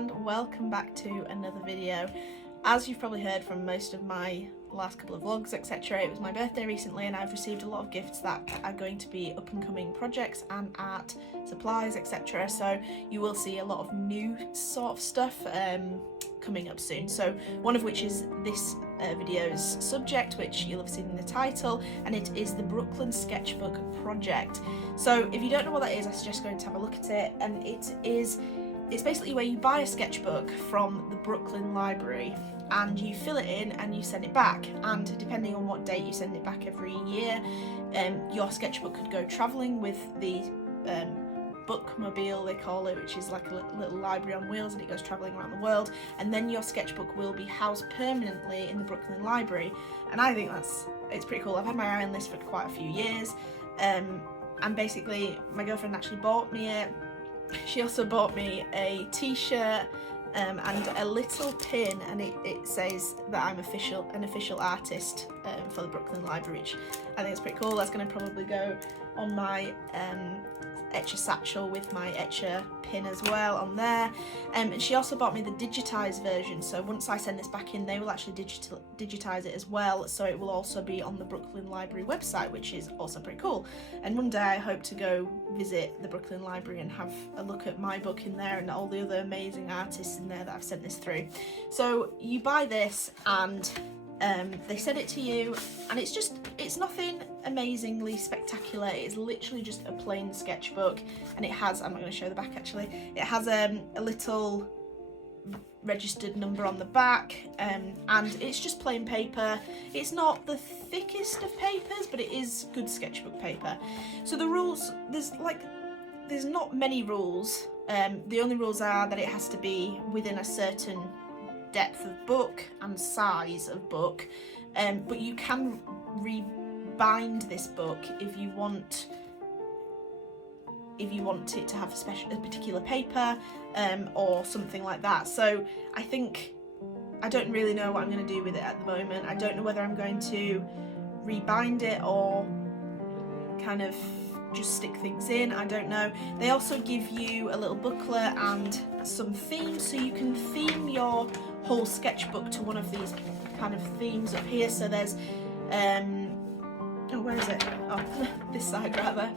and welcome back to another video. As you've probably heard from most of my last couple of vlogs, etc., it was my birthday recently and I've received a lot of gifts that are going to be up and coming projects and art supplies, etc. So you will see a lot of new sort of stuff coming up soon. So one of which is this video's subject, which you'll have seen in the title, and it is the Brooklyn Sketchbook project. So if you don't know what that is, I suggest going to have a look at it. And it's basically where you buy a sketchbook from the Brooklyn Library and you fill it in and you send it back, and depending on what date you send it back every year, your sketchbook could go travelling with the bookmobile, they call it, which is like a little library on wheels, and it goes travelling around the world, and then your sketchbook will be housed permanently in the Brooklyn Library. And I think it's pretty cool. I've had my eye on this for quite a few years, and basically my girlfriend actually bought me it. She also bought me a t-shirt and a little pin, and it says that I'm an official artist for the Brooklyn Library, which I think is pretty cool. That's going to probably go on my etcher satchel with my etcher pin as well on there. And she also bought me the digitised version, so once I send this back in, they will actually digitise it as well, so it will also be on the Brooklyn Library website, which is also pretty cool. And one day I hope to go visit the Brooklyn Library and have a look at my book in there and all the other amazing artists in there that I've sent this through. So you buy this and they send it to you, and it's nothing amazingly spectacular. It's literally just a plain sketchbook, and it has, I'm not going to show the back actually, it has a little registered number on the back, and it's just plain paper. It's not the thickest of papers, but it is good sketchbook paper. So the rules, there's not many rules. The only rules are that it has to be within a certain depth of book and size of book, but you can rebind this book if you want it to have a particular paper or something like that. So I don't really know what I'm going to do with it at the moment. I don't know whether I'm going to rebind it or kind of just stick things in. I don't know. They also give you a little booklet and some themes, so you can theme your whole sketchbook to one of these kind of themes up here. So there's where is it? Oh, this side rather.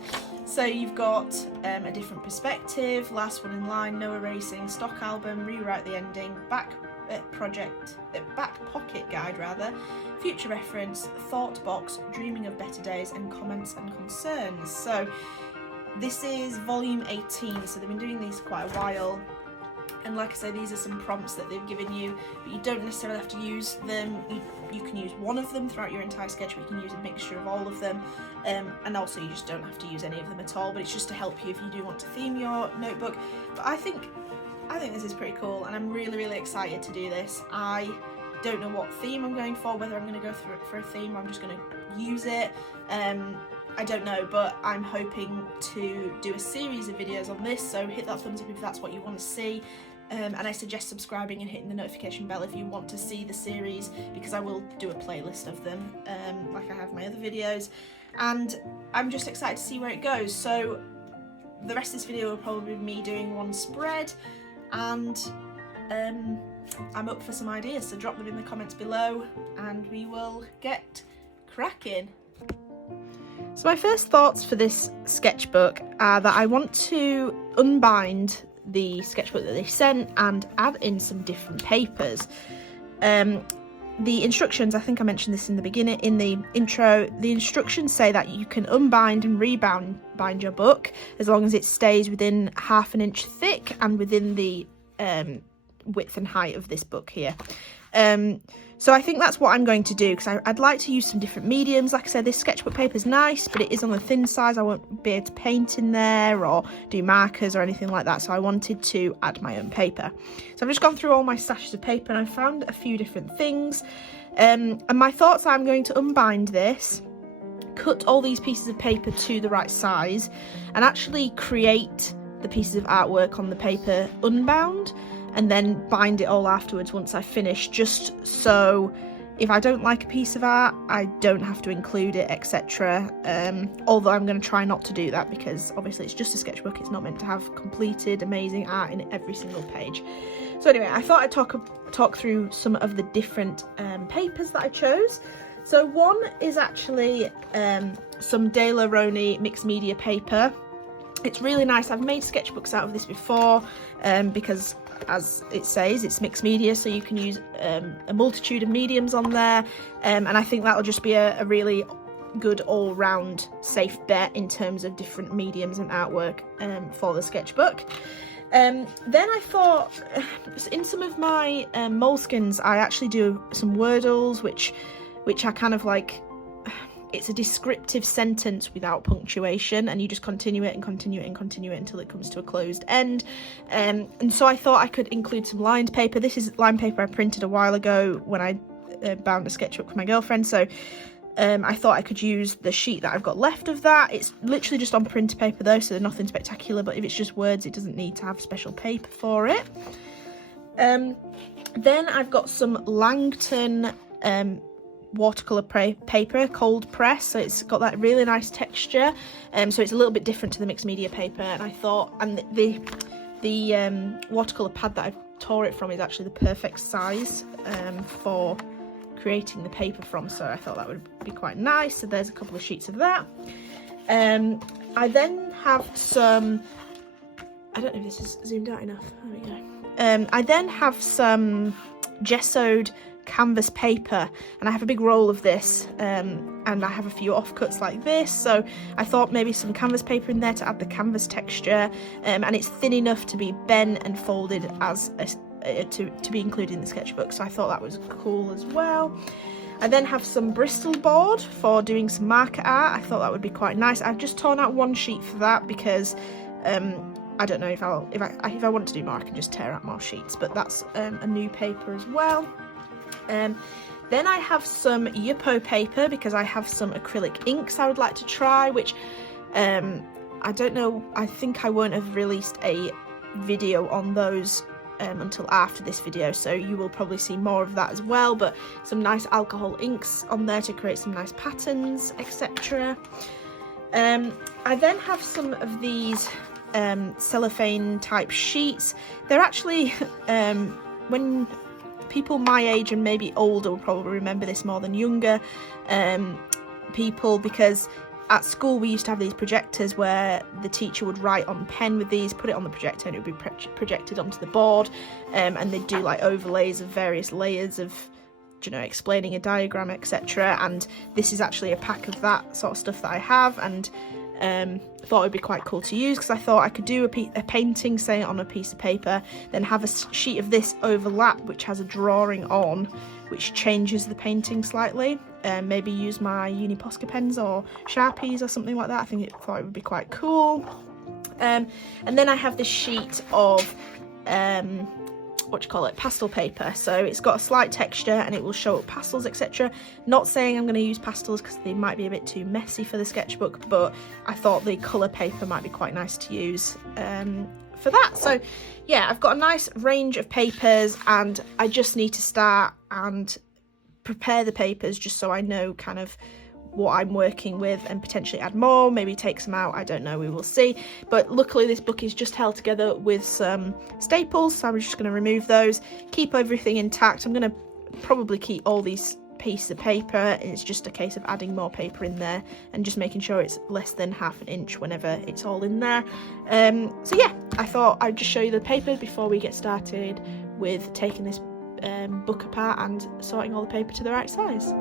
So you've got a different perspective, last one in line, no erasing, stock album, rewrite the ending, back pocket guide rather, future reference, thought box, dreaming of better days, and comments and concerns. So this is volume 18, so they've been doing these quite a while, and like I say, these are some prompts that they've given you, but you don't necessarily have to use them. You can use one of them throughout your entire sketchbook. You can use a mixture of all of them, and also you just don't have to use any of them at all, but it's just to help you if you do want to theme your notebook. But I think this is pretty cool, and I'm really excited to do this. I don't know what theme I'm going for, whether I'm going to go for a theme or I'm just going to use it. I don't know, but I'm hoping to do a series of videos on this, so hit that thumbs up if that's what you want to see. And I suggest subscribing and hitting the notification bell if you want to see the series, because I will do a playlist of them like I have my other videos, and I'm just excited to see where it goes. So the rest of this video will probably be me doing one spread, and I'm up for some ideas, so drop them in the comments below and we will get cracking. So my first thoughts for this sketchbook are that I want to unbind the sketchbook that they sent and add in some different papers. The instructions, I think I mentioned this in the intro, the instructions say that you can unbind and rebind your book as long as it stays within ½ inch thick and within the width and height of this book here. So I think that's what I'm going to do, because I'd like to use some different mediums. Like I said, this sketchbook paper is nice, but it is on the thin size. I won't be able to paint in there or do markers or anything like that, so I wanted to add my own paper. So I've just gone through all my stashes of paper and I found a few different things, and my thoughts are I'm going to unbind this, cut all these pieces of paper to the right size, and actually create the pieces of artwork on the paper unbound, and then bind it all afterwards once I finish, just so if I don't like a piece of art, I don't have to include it, etc. Although I'm going to try not to do that, because obviously it's just a sketchbook, it's not meant to have completed amazing art in every single page. So anyway, I thought I'd talk through some of the different papers that I chose. So one is actually some De La Roni mixed media paper. It's really nice. I've made sketchbooks out of this before because, as it says, it's mixed media, so you can use a multitude of mediums on there, and I think that'll just be a really good all-round safe bet in terms of different mediums and artwork for the sketchbook. Then I thought, in some of my moleskins, I actually do some wordles, which are kind of like, it's a descriptive sentence without punctuation, and you just continue it and continue it and continue it until it comes to a closed end. And so I thought I could include some lined paper. This is lined paper I printed a while ago when I bound a sketchbook with my girlfriend, so I thought I could use the sheet that I've got left of that. It's literally just on printer paper though, so nothing spectacular, but if it's just words, it doesn't need to have special paper for it. Then I've got some Langton watercolour paper, cold press, so it's got that really nice texture, so it's a little bit different to the mixed media paper, and I thought, and the watercolour pad that I tore it from is actually the perfect size for creating the paper from, so I thought that would be quite nice. So there's a couple of sheets of that. I then have some, I don't know if this is zoomed out enough, there we go. I then have some gessoed canvas paper, and I have a big roll of this, and I have a few offcuts like this, so I thought maybe some canvas paper in there to add the canvas texture, and it's thin enough to be bent and folded as to be included in the sketchbook, so I thought that was cool as well. I then have some Bristol board for doing some marker art. I thought that would be quite nice. I've just torn out one sheet for that because I don't know if I want to do more, I can just tear out more sheets, but that's a new paper as well. Then I have some Yupo paper because I have some acrylic inks I would like to try, which I don't know, I think I won't have released a video on those until after this video, so you will probably see more of that as well, but some nice alcohol inks on there to create some nice patterns, etc. I then have some of these cellophane type sheets. They're actually when people my age and maybe older will probably remember this more than younger people, because at school we used to have these projectors where the teacher would write on pen with these, put it on the projector, and it would be projected onto the board, and they'd do like overlays of various layers of, you know, explaining a diagram, etc. And this is actually a pack of that sort of stuff that I have, and thought it would be quite cool to use, because I thought I could do a painting, say, on a piece of paper, then have a sheet of this overlap which has a drawing on which changes the painting slightly, and maybe use my uni Posca pens or Sharpies or something like that. I thought it would be quite cool. And then I have this sheet of pastel paper, so it's got a slight texture and it will show up pastels, etc. Not saying I'm going to use pastels because they might be a bit too messy for the sketchbook, but I thought the colour paper might be quite nice to use for that. So yeah, I've got a nice range of papers, and I just need to start and prepare the papers just so I know kind of what I'm working with, and potentially add more, maybe take some out, I don't know, we will see. But luckily this book is just held together with some staples, so I'm just going to remove those, keep everything intact. I'm going to probably keep all these pieces of paper, and it's just a case of adding more paper in there and just making sure it's less than ½ an inch whenever it's all in there. So yeah, I thought I'd just show you the paper before we get started with taking this book apart and sorting all the paper to the right size.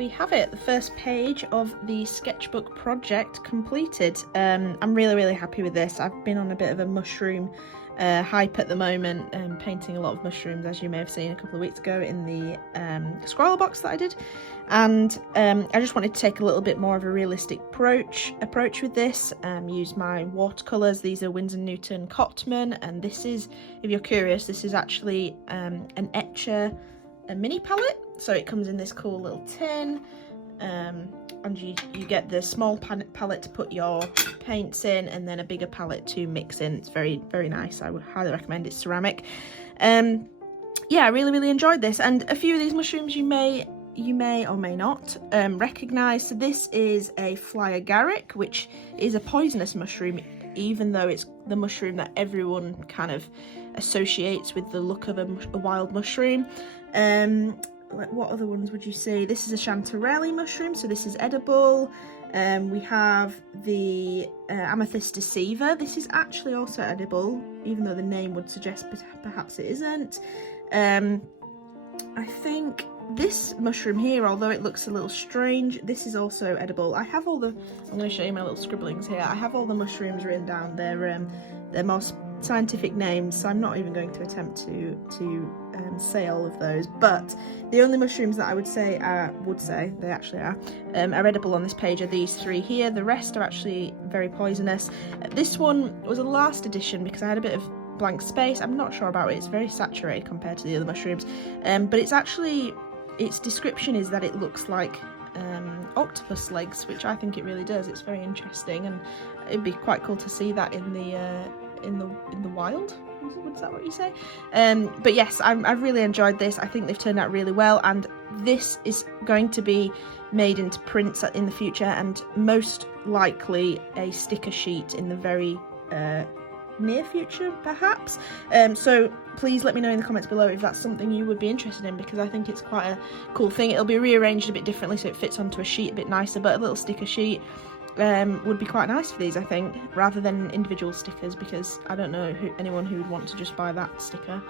we have it, the first page of the sketchbook project completed. I'm really happy with this. I've been on a bit of a mushroom hype at the moment, painting a lot of mushrooms, as you may have seen a couple of weeks ago in the scroller box that I did, and I just wanted to take a little bit more of a realistic approach with this. Use my watercolours. These are Winsor Newton Cotman, and this is, if you're curious, this is actually an Etcher mini palette, so it comes in this cool little tin, and you get the small palette to put your paints in, and then a bigger palette to mix in. It's very nice. I would highly recommend. It's ceramic. Yeah, I really enjoyed this, and a few of these mushrooms you may or may not recognise. So this is a fly agaric, which is a poisonous mushroom, even though it's the mushroom that everyone kind of associates with the look of a wild mushroom. What other ones would you say? This is a chanterelle mushroom, so this is edible. We have the amethyst deceiver. This is actually also edible, even though the name would suggest perhaps it isn't. I think this mushroom here, although it looks a little strange, this is also edible. I have all the, I'm going to show you my little scribblings here. I have all the mushrooms written down. They're more scientific names, so I'm not even going to attempt to say all of those, but the only mushrooms that I would say they actually are edible on this page are these three here. The rest are actually very poisonous. This one was a last edition because I had a bit of blank space. I'm not sure about it. It's very saturated compared to the other mushrooms, but it's actually, its description is that it looks like octopus legs, which I think it really does. It's very interesting, and it'd be quite cool to see that in the wild. Was that what you say? But yes, I've really enjoyed this. I think they've turned out really well, and this is going to be made into prints in the future, and most likely a sticker sheet in the very near future, perhaps. So please let me know in the comments below if that's something you would be interested in, because I think it's quite a cool thing. It'll be rearranged a bit differently so it fits onto a sheet a bit nicer, but a little sticker sheet would be quite nice for these, I think, rather than individual stickers, because I don't know anyone who would want to just buy that sticker.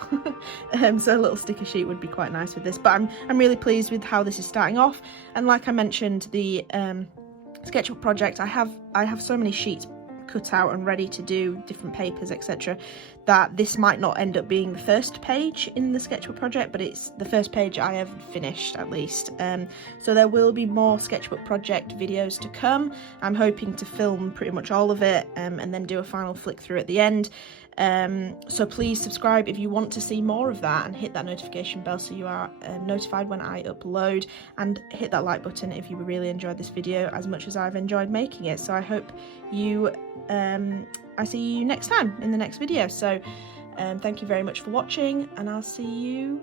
So a little sticker sheet would be quite nice with this, but I'm really pleased with how this is starting off. And like I mentioned, the sketchbook project, I have so many sheets cut out and ready to do, different papers, etc., that this might not end up being the first page in the sketchbook project, but it's the first page I have finished, at least. So there will be more sketchbook project videos to come. I'm hoping to film pretty much all of it, and then do a final flick through at the end. So please subscribe if you want to see more of that, and hit that notification bell so you are notified when I upload, and hit that like button if you really enjoyed this video as much as I've enjoyed making it. So I hope you I see you next time in the next video. So thank you very much for watching, and I'll see you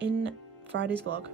in Friday's vlog.